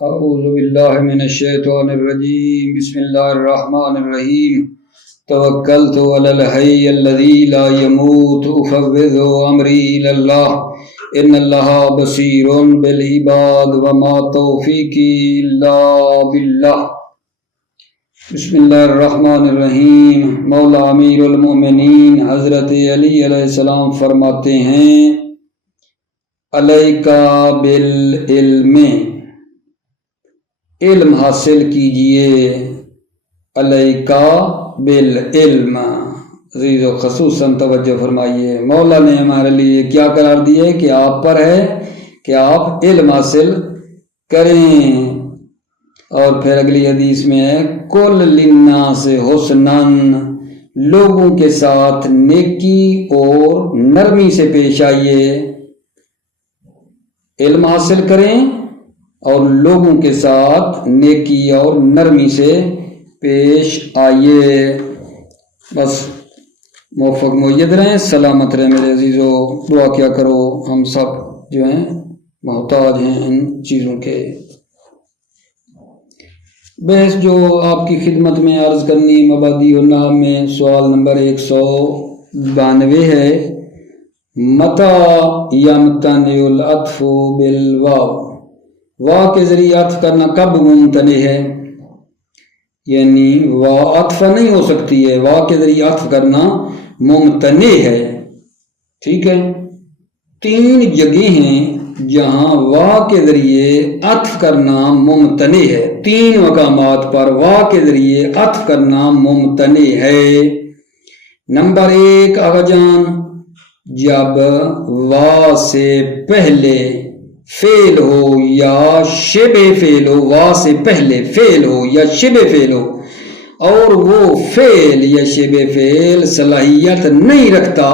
اعوذ باللہ من الشیطان الرجیم بسم اللہ الرحمن الرحیم توکلت علی الحی الذی لا يموت افوض امری الی اللہ ان اللہ بصیر بالعباد وما توفیقی الا باللہ۔ بسم اللہ الرحمن الرحیم۔ مولا امیر المؤمنین حضرت علی علیہ السلام فرماتے ہیں علیکا بالعلم، علم حاصل کیجئے، علیکا بالعلم۔ عزیز و خصوصاً توجہ فرمائیے، مولا نے ہمارے لیے کیا قرار دیے کہ آپ پر ہے کہ آپ علم حاصل کریں۔ اور پھر اگلی حدیث میں ہے کل للناس حسناً، لوگوں کے ساتھ نیکی اور نرمی سے پیش آئیے۔ علم حاصل کریں اور لوگوں کے ساتھ نیکی اور نرمی سے پیش آئیے۔ بس موفق مؤید رہیں، سلامت رہیں میرے عزیزو۔ دعا کیا کرو، ہم سب جو ہیں محتاج ہیں ان چیزوں کے۔ بحث جو آپ کی خدمت میں عرض کرنی مبادی النعم میں سوال نمبر 192 ہے، متی یمتنع العطف بالواو، واو کے ذریعے عطف کرنا کب ممتنع ہے؟ یعنی واو عطف نہیں ہو سکتی ہے، واو کے ذریعے عطف کرنا ممتنع ہے۔ ٹھیک ہے، 3 جگہ ہیں جہاں واو کے ذریعے عطف کرنا ممتنع ہے، 3 مقامات پر واو کے ذریعے عطف کرنا ممتنع ہے۔ نمبر 1 آغا جان، جب واو سے پہلے فعل ہو یا شبہ فعل ہو، واو سے پہلے فعل ہو یا شبہ فعل ہو اور وہ فعل یا شبہ فعل صلاحیت نہیں رکھتا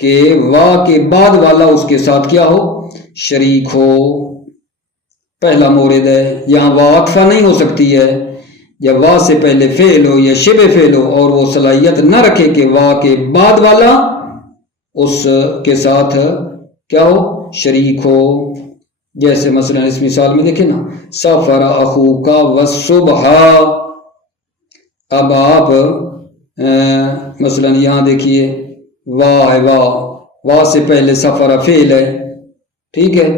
کہ واو کے بعد والا اس کے ساتھ کیا ہو، شریک ہو۔ پہلا مورد ہے یہاں واو عطفہ نہیں ہو سکتی ہے، جب واو سے پہلے فعل ہو یا شبہ فعل ہو اور وہ صلاحیت نہ رکھے کہ واو کے بعد والا اس کے ساتھ کیا ہو، شریک ہو۔ جیسے مثلا اس مثال میں دیکھیں نا، سافر اخوک والصبح۔ اب آپ مثلا یہاں دیکھیے واو ہے، واو سے پہلے سفر فعل ہے، ٹھیک ہے،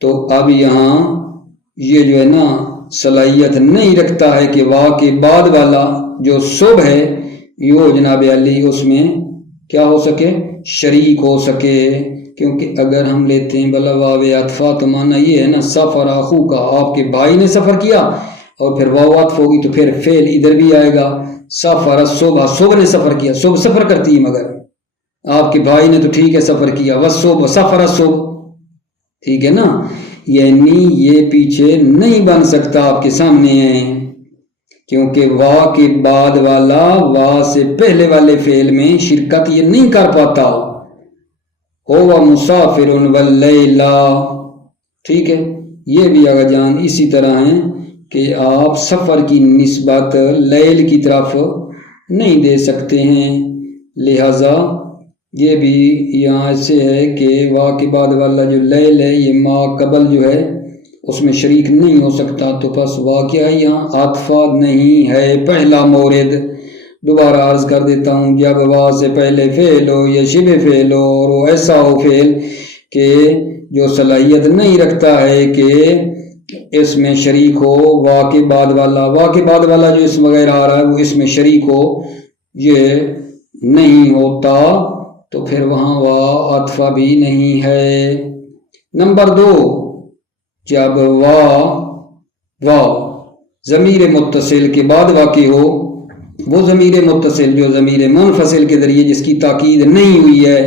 تو اب یہاں یہ جو ہے نا صلاحیت نہیں رکھتا ہے کہ واو کے بعد والا جو صبح ہے یہ جناب علی اس میں کیا ہو سکے، شریک ہو سکے۔ کیونکہ اگر ہم لیتے ہیں بلا واو عطفہ تو معنی یہ ہے نا سفر اخوک، آپ کے بھائی نے سفر کیا اور پھر واو عطف ہوگی تو پھر فعل ادھر بھی آئے گا۔ سفر الصبح، صبح نے سفر کیا، صبح سفر کرتی ہے مگر آپ کے بھائی نے تو ٹھیک ہے سفر کیا، والصبح سفر الصبح، ٹھیک ہے نا، یعنی یہ پیچھے نہیں بن سکتا، آپ کے سامنے ہے، کیونکہ واو کے بعد والا واو سے پہلے والے فعل میں شرکت یہ نہیں کر پاتا۔ ہوا مسافر واللیل، ٹھیک ہے، یہ بھی آگا جان اسی طرح ہیں کہ آپ سفر کی نسبت لیل کی طرف نہیں دے سکتے ہیں، لہذا یہ بھی یہاں سے ہے کہ واو کے بعد والا جو لیل ہے یہ ما قبل جو ہے اس میں شریک نہیں ہو سکتا، تو پس واو کیا ہے، یہاں عطفہ نہیں ہے۔ پہلا مورد دوبارہ عرض کر دیتا ہوں، جب واو سے پہلے فعل ہو یا شبہ فعل ہو اور وہ ایسا ہو فعل کہ جو صلاحیت نہیں رکھتا ہے کہ اس میں شریک ہو، واو کے بعد والا جو اسم وغیرہ آ رہا ہے وہ اس میں شریک ہو، یہ نہیں ہوتا، تو پھر وہاں واو عطفہ بھی نہیں ہے۔ نمبر 2، جب واو ضمیر متصل کے بعد واقع ہو، وہ ضمیر متصل جو ضمیر منفصل کے ذریعے جس کی تاکید نہیں ہوئی ہے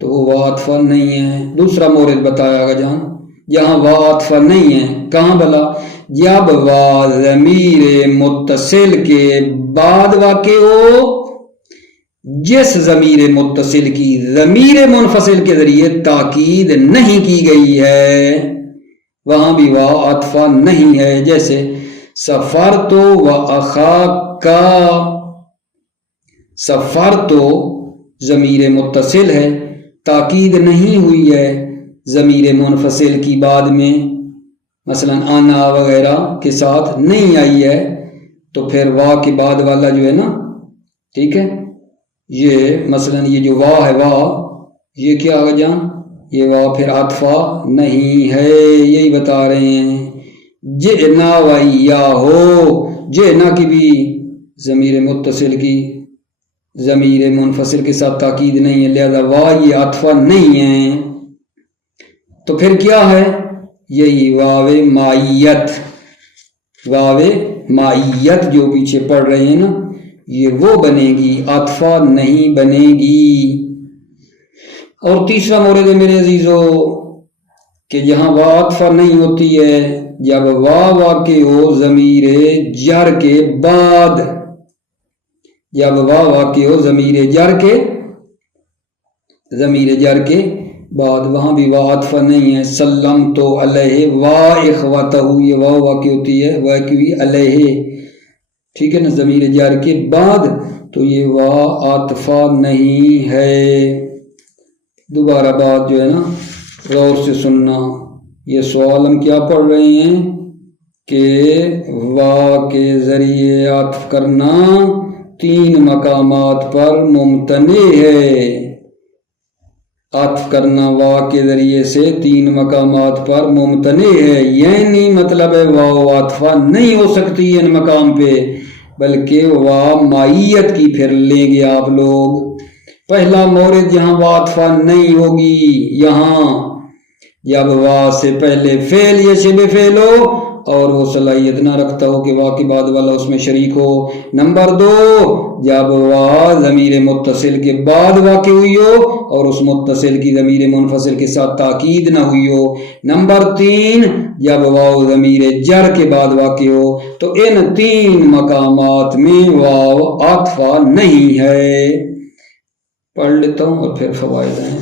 تو وہ واو عطفہ نہیں ہے۔ دوسرا مورد بتایا گا جان جہاں واو عطفہ نہیں ہے، کہاں بلا، جب واو ضمیر متصل کے بعد واقع ہو جس ضمیر متصل کی ضمیر منفصل کے ذریعے تاکید نہیں کی گئی ہے، وہاں بھی واو عطفہ نہیں ہے۔ جیسے سفرت و اخاک، سفرت ضمیر متصل ہے، تاکید نہیں ہوئی ہے ضمیر منفصل کی بعد میں، مثلا آنا وغیرہ کے ساتھ نہیں آئی ہے تو پھر وا کے بعد والا جو ہے نا، ٹھیک ہے، یہ مثلا یہ جو وا ہے، وا یہ کیا آگا جان، یہ وا پھر عطفہ نہیں ہے، یہی بتا رہے ہیں۔ جئنا ویا ہو، جئنا کی بھی ضمیر متصل کی ضمیر منفصل کے ساتھ تاکید نہیں ہے، لہذا وا یہ عطفہ نہیں ہے، تو پھر کیا ہے، یہی واو معیت، واو معیت جو پیچھے پڑھ رہے ہیں نا، یہ وہ بنے گی، عطفہ نہیں بنے گی۔ اور تیسرا مورد ہے میرے عزیزو کہ جہاں وا عطفہ نہیں ہوتی ہے جب وا واقع ہو ضمیر جر کے بعد، جب وا واقع ہو ضمیر جر کے بعد، وہاں بھی وا عطفہ نہیں ہے۔ سلم تو علیہ وا اخوتہ، یہ وا واقع ہوتی ہے واقعی علیہ، ٹھیک ہے نا، ضمیر جر کے بعد، تو یہ وا عطفہ نہیں ہے۔ دوبارہ بات جو ہے نا غور سے سننا، یہ سوال ہم کیا پڑھ رہے ہیں کہ وا کے ذریعے عطف کرنا 3 مقامات پر ممتنع ہے، عطف کرنا وا کے ذریعے سے 3 مقامات پر ممتنع ہے، یعنی مطلب ہے واو عطفہ نہیں ہو سکتی ان مقام پہ، بلکہ وا معیت کی پھر لیں گے آپ لوگ۔ پہلا مورد جہاں وا عطفہ نہیں ہوگی، یہاں جب وا سے پہلے فعل یا شبہ فعل ہو اور وہ صلاحیت نہ رکھتا ہو کہ وا کے بعد والا اس میں شریک ہو۔ نمبر 2، جب وا ضمیر متصل کے بعد واقع ہوئی ہو اور اس متصل کی ضمیر منفصل کے ساتھ تاکید نہ ہوئی ہو۔ نمبر 3، جب واو ضمیر جر کے بعد واقع ہو، تو ان 3 مقامات میں واو عطفہ نہیں ہے۔ پڑھ لیتا ہوں اور پھر فوائد ہیں۔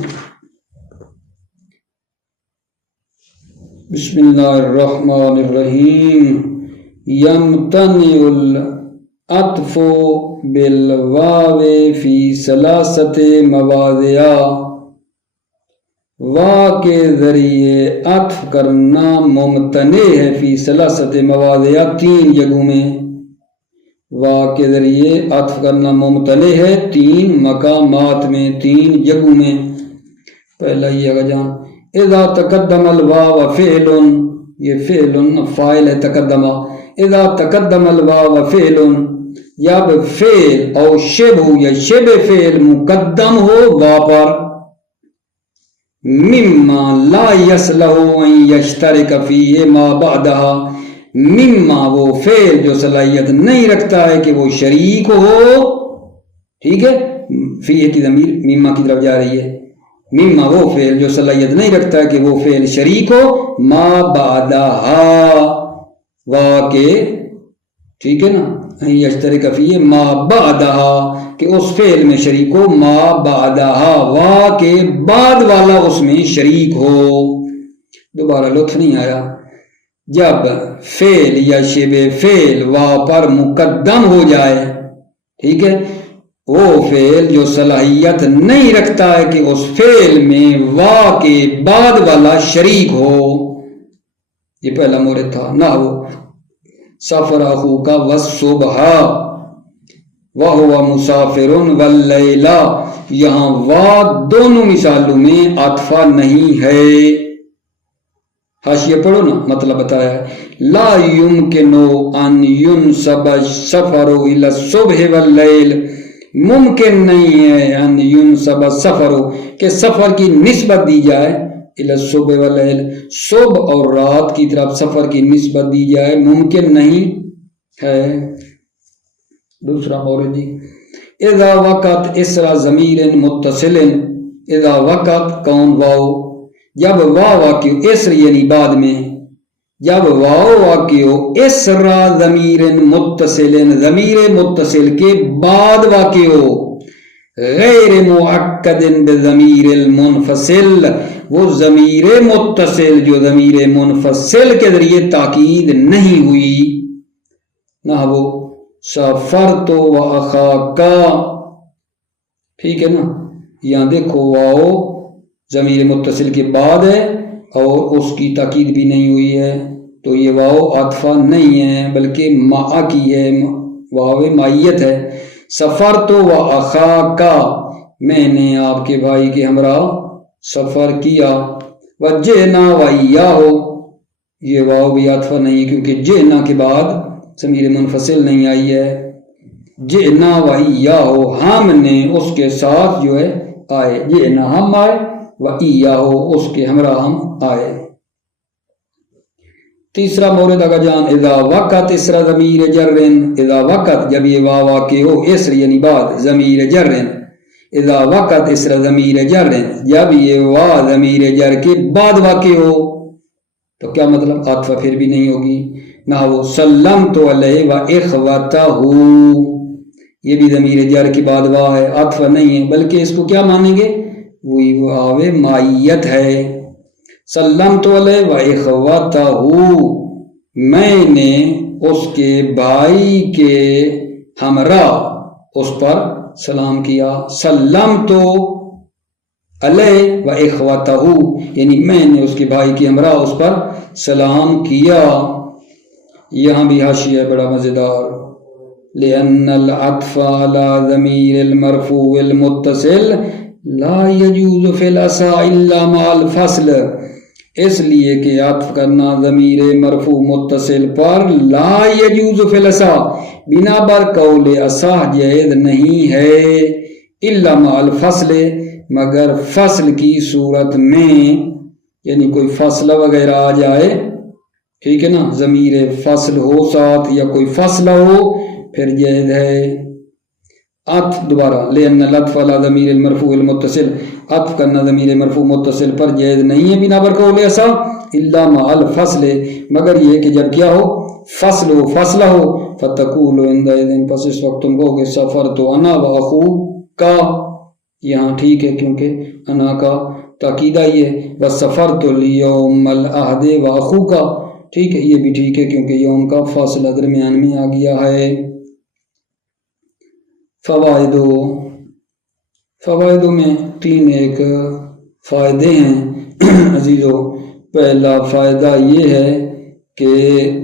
بسم اللہ الرحمن الرحیم۔ یمتنع العطف بالواو فی 3 مواضع، وا کے ذریعے عطف کرنا ممتنع ہے فی 3 مواضع، 3 جگہوں میں وا کے ذریعے عطف کرنا ممتنع ہے 3 مقامات میں، 3 جگہوں میں۔ پہلا یہ اگر جان اذا تقدم الواو فعل، یہ فعل فاعل ہے تقدمہ، اذا تقدم الواو فعل، جب فعل او شبہ یا شبہ فعل مقدم ہو وا پر، مما لا یصلح ان یشترک فیہ ما بعدہا، مما وہ فعل جو صلاحیت نہیں رکھتا ہے کہ وہ شریک ہو، ٹھیک ہے، فیہ کی ضمیر مما کی طرف جا رہی ہے، مما وہ فعل جو صلاحیت نہیں رکھتا ہے کہ وہ فعل شریک ہو ما بعدہا، وا کے، ٹھیک ہے نا، یشترک فیہ ما بعدہا، کہ اس فعل میں شریک ہو ما بعدہا، وا کے بعد والا اس میں شریک ہو۔ دوبارہ لطف نہیں آیا، جب فعل یا شبہ فعل وا پر مقدم ہو جائے، ٹھیک ہے، وہ فعل جو صلاحیت نہیں رکھتا ہے کہ اس فعل میں وا کے بعد والا شریک ہو، یہ پہلا مورد تھا۔ نحو سافر اخوک والصبح وہو مسافر واللیل، یہاں وا دونوں مثالوں میں عطفہ نہیں ہے۔ حاشیہ پڑھو نا، مطلب بتایا ہے، لا یمکن ان ینسب السفر الی الصبح واللیل، ممکن نہیں ہے ان ینسب السفر، کہ سفر کی نسبت دی جائے الی الصبح واللیل، صبح اور رات کی طرف سفر کی نسبت دی جائے، ممکن نہیں ہے۔ دوسرا مورد جی، اذا وقت اسرا ضمیر متصل، اذا وقت کون واو، جب وا واقع ہو، اسر یعنی بعد میں، جب واو واقع ہو اسرا ضمیر متصل، ضمیر متصل کے بعد واقع ہو، غیر مؤکد بضمیر المنفصل، وہ ضمیر متصل جو ضمیر منفصل کے ذریعے تاکید نہیں ہوئی، نحو سافرت و اخاکا، ٹھیک ہے نا، یہاں دیکھو واو ضمیر متصل کے بعد ہے اور اس کی تاکید بھی نہیں ہوئی ہے، تو یہ واو عطفہ نہیں ہے بلکہ ما کی ہے، واو مائیت ہے۔ سفر تو و اخا کا، میں نے آپ کے بھائی کے ہمراہ سفر کیا۔ وجئنا وإياه، یہ واو بھی عطفہ نہیں کیونکہ جئنا کے بعد ضمیر منفصل نہیں آئی ہے۔ جئنا وإياه، ہم نے اس کے ساتھ جو ہے آئے، جئنا ہم آئے، وإياه اس کے ہمراہ ہم آئے۔ تیسرا مورد کا جان، اذا وقت اسر ضمیر جرن، اذا وقت جب یہ واو واقع ہو، اسر یعنی بعد، ضمیر جرن، اذا وقت اسر ضمیر جرن، جب یہ واو ضمیر جر کے بعد واقع ہو تو کیا مطلب؟ عطفہ پھر بھی نہیں ہوگی۔ نحو سلمت علیہ واخوتہ، یہ بھی ضمیر جر کے بعد واو ہے، عطفہ نہیں ہے بلکہ اس کو کیا مانیں گے؟ وہی واو مائیت ہے۔ سلمت علیہ واخوتہ، میں نے اس کے بھائی کے ہمراہ اس پر سلام کیا۔ سلمت علیہ واخوتہ، یعنی میں نے اس کے بھائی کے ہمراہ اس پر سلام کیا۔ یہاں بھی حاشیہ بڑا مزیدار، لأن العطف على ضمیر المرفوع المتصل لا يجوز في الأصح إلا مع الفصل، اس لیے کہ عطف کرنا ضمیر مرفوع متصل پر لا يجوز فی الأصح، بنا بر قول اصح جائز نہیں ہے، الا مع الفصل، مگر فصل کی صورت میں، یعنی کوئی فصلہ وغیرہ آ جائے، ٹھیک ہے نا، ضمیر فصل ہو ساتھ یا کوئی فصلہ ہو پھر جائز ہے۔ عطف دوبارہ، لأن العطف على ضمیر المرفوع المتصل، عطف کرنا ضمیر مرفوع متصل پر جائز نہیں ہے بنا بر قول اصح الا مع الفصل، مگر یہ کہ جب کیا ہو؟ فصل ہو، فصلہ ہو۔ فتقول عندئذ، پس اس وقت تم کہو گے سفرت انا واخو کا، یہاں ٹھیک ہے کیونکہ انا کا تاکید آئی ہے، وسفرت اليوم العہد واخو کا، ٹھیک ہے، یہ بھی ٹھیک ہے کیونکہ یوم کا فاصلہ درمیان میں آ گیا ہے۔ فوائد میں تین ایک فائدے ہیں عزیزو۔ پہلا فائدہ یہ ہے کہ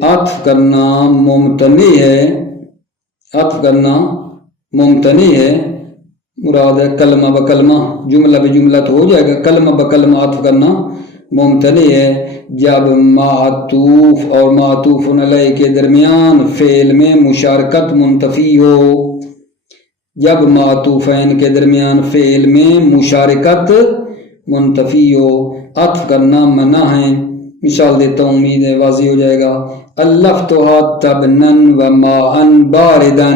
عطف کرنا ممتنع ہے، عطف کرنا ممتنع ہے، مراد ہے کلمہ بکلمہ، جملہ بجملہ تو ہو جائے گا، کلمہ بکلمہ عطف کرنا ممتنع ہے جب معطوف اور معطوف علیہ کے درمیان فعل میں مشارکت منتفی ہو، جب معطوفین کے درمیان فعل میں مشارکت منتفی ہو، عطف کرنا منع ہے۔ مثال دیتا ہوں، امید ہے واضح ہو جائے گا۔ الفتها تبنا وماء باردا،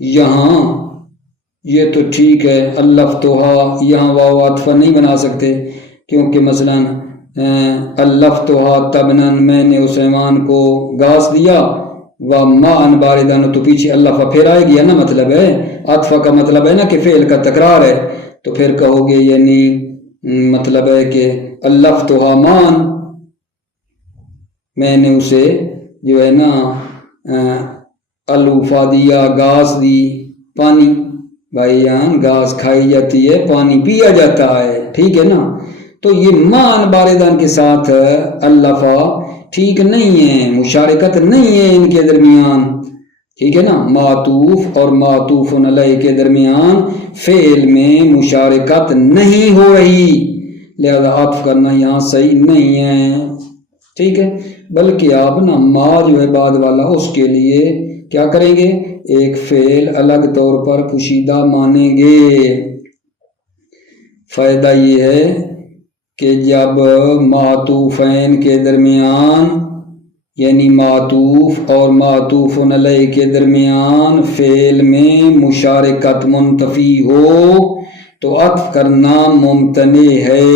یہاں یہ تو ٹھیک ہے، الفتها یہاں واو عطف نہیں بنا سکتے کیونکہ مثلا الفتها تبنا، میں نے اس حیوان کو گھاس دیا، وماء باردا تو پیچھے الفا پھر آئے گی نا، مطلب ہے عطف کا مطلب ہے نا کہ فعل کا تکرار ہے، تو پھر کہو گے یعنی مطلب ہے کہ الفتها مان، میں نے اسے جو ہے نا الفا دیا، گھاس دی، پانی، بھائی یہاں گھاس کھائی جاتی ہے، پانی پیا جاتا ہے، ٹھیک ہے نا، تو یہ مان باردان کے ساتھ الفا ٹھیک نہیں ہے، مشارکت نہیں ہے ان کے درمیان، ٹھیک ہے نا، معطوف اور معطوف علیہ کے درمیان فعل میں مشارکت نہیں ہو رہی، لہذا عطف کرنا یہاں صحیح نہیں ہے، ٹھیک ہے، بلکہ آپ نا ما جو ہے بعد والا، اس کے لیے کیا کریں گے؟ ایک فعل الگ طور پر پوشیدہ مانیں گے۔ فائدہ یہ ہے کہ جب معطوفین کے درمیان، یعنی معطوف اور معطوف علیہ کے درمیان فعل میں مشارکت منتفی ہو تو عطف کرنا ممتنع ہے،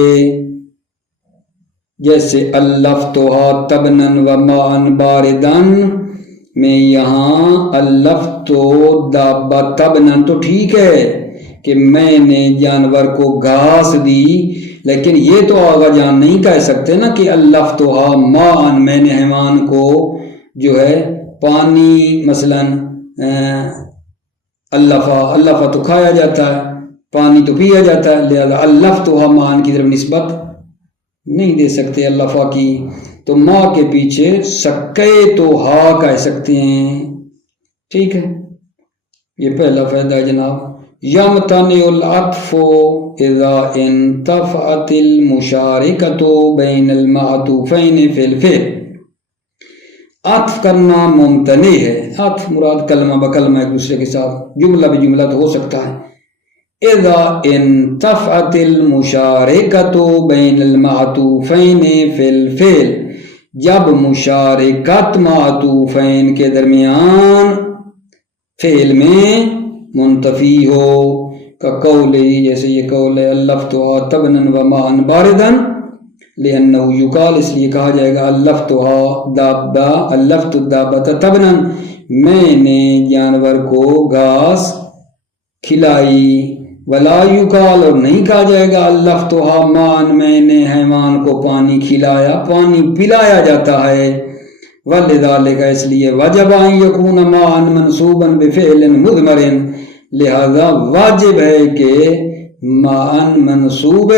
جیسے الفتها تبنا وماء باردا میں یہاں الفتو تبنا تو ٹھیک ہے کہ میں نے جانور کو گھاس دی، لیکن یہ تو آغا جان نہیں کہہ سکتے نا کہ الفتها ماء، میں نے حیوان کو جو ہے پانی، مثلا الفا تو کھایا جاتا ہے، پانی تو پیا جاتا ہے، لہذا الفتها ماء کی طرف نسبت نہیں دے سکتے الفا کی، تو ما کے پیچھے سکے تو ہا کہہ سکتے ہیں. ٹھیک ہے، یہ پہلا فائدہ ہے جناب. یمتنع العطف اذا انتفعت المشارکۃ بین المعطوفین فی الفعل. عطف کرنا ممتنع ہے. عطف مراد کلمہ بکلمہ ایک دوسرے کے ساتھ، جملہ بھی جملہ تو ہو سکتا ہے. اذا انتفعت المشارکۃ بین المعطوفین فی الفعل، جب مشارکت معطوفین کے درمیان فعل میں منتفی ہو. کا قول، جیسے یہ قول ہے الفتھا تبنا و ماء باردا لانه یقال، اس لیے کہا جائے گا الفتھا دابہ، الفت الدابۃ تبنا، میں نے جانور کو گھاس کھلائی. ولا یقال، اور نہیں کہا جائے گا الفتھا ماء، میں نے حیوان کو پانی کھلایا، پانی پلایا جاتا ہے. ولذالک، اس لیے وجب ان یکون ماء منصوبا بفعل مضمر، لہذا واجب ہے کہ ماء منصوب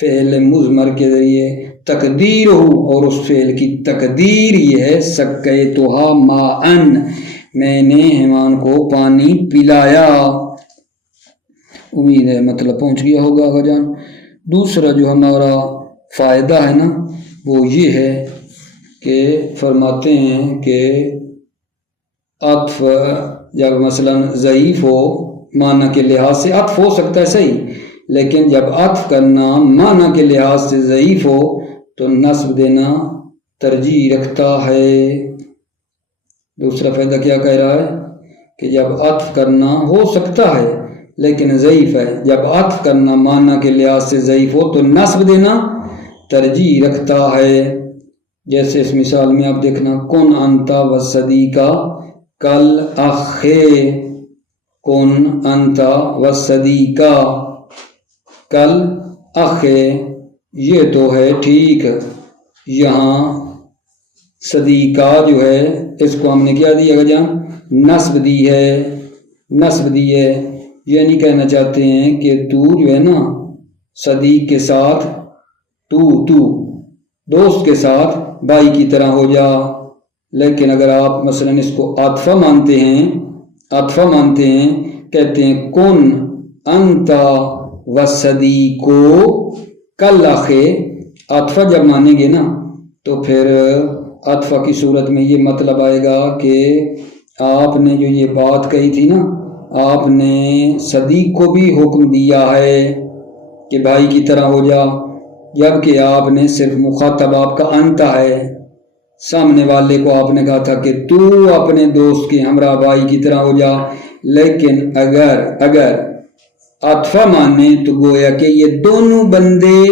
فعل مضمر کے ذریعے تقدیر ہو، اور اس فعل کی تقدیر یہ ہے سقیتھا ماء، میں نے حیوان کو پانی پلایا. امید ہے مطلب پہنچ گیا ہوگا آقا جان. دوسرا جو ہمارا فائدہ ہے نا وہ یہ ہے کہ فرماتے ہیں کہ عطف جب مثلا ضعیف ہو معنی کے لحاظ سے، عطف ہو سکتا ہے صحیح، لیکن جب عطف کرنا معنی کے لحاظ سے ضعیف ہو تو نصب دینا ترجیح رکھتا ہے. دوسرا فائدہ کیا کہہ رہا ہے کہ جب عطف کرنا ہو سکتا ہے لیکن ضعیف ہے، جب عطف کرنا معنی کے لحاظ سے ضعیف ہو تو نصب دینا ترجیح رکھتا ہے. جیسے اس مثال میں آپ دیکھنا، کن انت والصدیقہ کل اخ، کن انت والصدیقہ کل اخ، یہ تو ہے ٹھیک. یہاں صدیقہ جو ہے اس کو ہم نے کیا دیا گا جان، نصب دی ہے. نصب دی ہے یعنی کہنا چاہتے ہیں کہ تو جو ہے نا صدیق کے ساتھ، تو دوست کے ساتھ بھائی کی طرح ہو جا. لیکن اگر آپ مثلا اس کو عطفہ مانتے ہیں، کہتے ہیں کن انت والصدیق کل اخ، عطفہ جب مانیں گے نا تو پھر عطفہ کی صورت میں یہ مطلب آئے گا کہ آپ نے جو یہ بات کہی تھی نا، آپ نے صدیق کو بھی حکم دیا ہے کہ بھائی کی طرح ہو جا، جبکہ آپ نے صرف مخاطب آپ کا انت ہے. سامنے والے کو آپ نے کہا تھا کہ تو اپنے دوست کے ہمراہ بھائی کی طرح ہو جا. لیکن اگر عطفہ مانے تو گویا کہ یہ دونوں بندے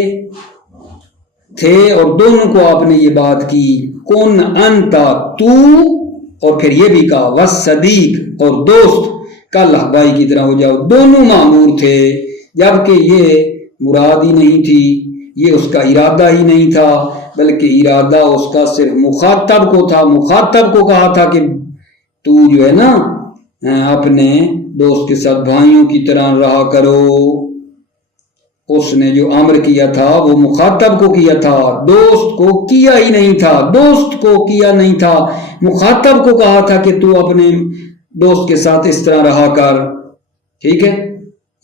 تھے اور دونوں کو آپ نے یہ بات کی، کن انت تو، اور پھر یہ بھی کہا والصدیق، اور دوست کل بھائی کی طرح ہو جاؤ. دونوں مامور تھے، جبکہ یہ مراد ہی نہیں تھی، یہ اس کا ارادہ ہی نہیں تھا، بلکہ ارادہ اس کا صرف مخاطب کو تھا. مخاطب کو کہا تھا کہ تو جو ہے نا اپنے دوست کے ساتھ بھائیوں کی طرح رہا کرو. اس نے جو امر کیا تھا وہ مخاطب کو کیا تھا، دوست کو کیا ہی نہیں تھا، دوست کو کیا نہیں تھا، مخاطب کو کہا تھا کہ تو اپنے دوست کے ساتھ اس طرح رہا کر. ٹھیک ہے،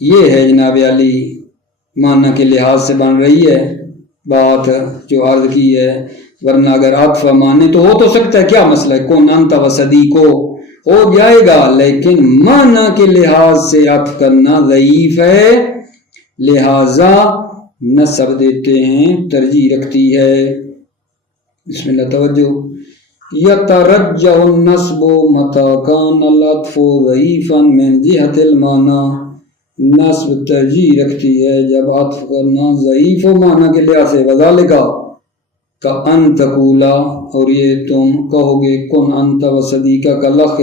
یہ ہے جناب علی معنی کے لحاظ سے بن رہی ہے بات جو عرض کی ہے. ورنہ اگر عطف مانے تو ہو تو سکتا ہے، کیا مسئلہ ہے، کون انت و صدیقو ہو جائے گا، لیکن معنی کے لحاظ سے عطف کرنا ضعیف ہے، لہذا نصب دیتے ہیں ترجیح رکھتی ہے. بسم اللہ توجہ. یترجح النصب متى كان العطف ضعیفا من جهة المعنى، نصب ترجیح رکھتی ہے جب عطف کرنا ضعیف ہو معنی کے لحاظ سے. وذالک کا ان تقولا، اور یہ تم کہو گے کن انت و صدیقہ کا لخ،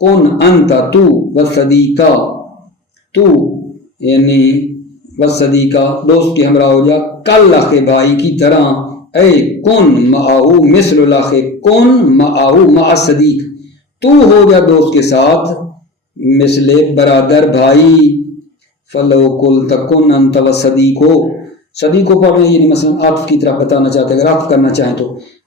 کن انت تو و صدیقہ، تو یعنی و صدیقہ دوست کے ہمراہ ہو جا، کل لخ بھائی کی طرح، اے کن معاہو مثل الاخ، کن معاہو مع صدیق، تو ہو جا دوست کے ساتھ مثل برادر بھائی. فلو قلت کن انت و صدیقو، صدیقو پڑھ رہے ہیں یعنی مثلا عطف کی طرف بتانا چاہتے ہیں، اگر عطف کرنا چاہیں تو